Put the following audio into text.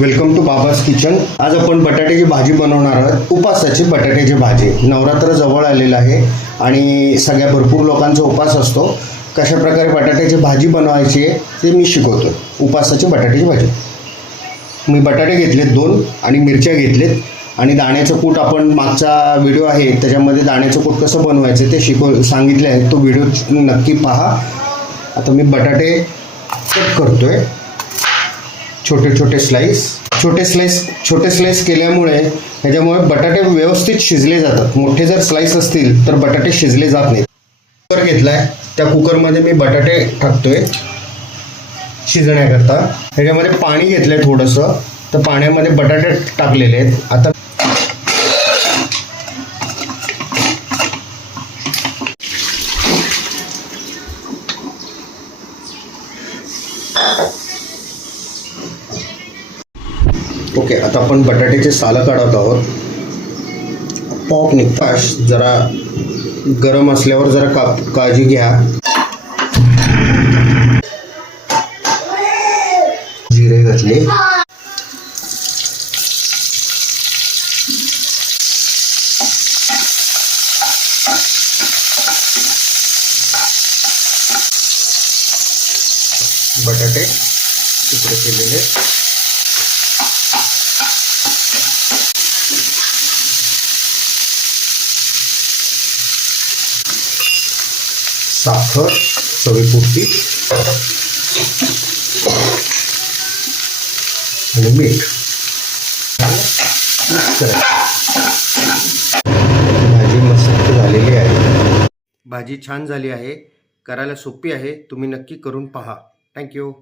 Welcome to बाबाज kitchen आज आपण बटाट्याची भाजी बनवणार आहोत. उपासाची बटाट्याची भाजी. नवरात्र जवळ आलेलं आहे आणि सगळ्या भरपूर लोकांचा उपास असतो. कशा प्रकारे बटाट्याची भाजी बनवायची आहे ते मी शिकवतो. उपासाची बटाट्याची भाजी. मी बटाटे घेतलेत दोन आणि मिरच्या घेतलेत आणि दाण्याचं कूट आपण मागचा व्हिडिओ आहे त्याच्यामध्ये दाण्याचं कूट कसं बनवायचं ते शिकव सांगितले आहे तो व्हिडिओ नक्की पहा. आता मी बटाटे कट आहे छोटे छोटे स्लाइस छोटे स्लाइस छोटे स्लाइस केल्यामुळे ह्याच्यामुळे बटाटे व्यवस्थित शिजले जातात. मोठे जर स्लाइस असतील तर बटाटे शिजले जात नाहीत. कुकर घेतलाय. त्या कुकरमध्ये मी बटाटे टाकतोय शिजण्याकरता. ह्याच्यामध्ये पाणी घेतलंय थोडंसं. तर पाण्यामध्ये बटाटे टाकलेले आहेत. आता ओके आता आपण बटाट्याचे सालं काढत आहोत. पॉप निघताश जरा गरम असल्यावर जरा का काळजी घ्या. जिरे घातले. बटाटे तुकडे केलेले. साखर चवीपुरती आणि मीठ. भाजी मस्त झालेली आहे. भाजी छान झाली आहे. करायला सोपी आहे. तुम्ही नक्की करून पहा. थँक्यू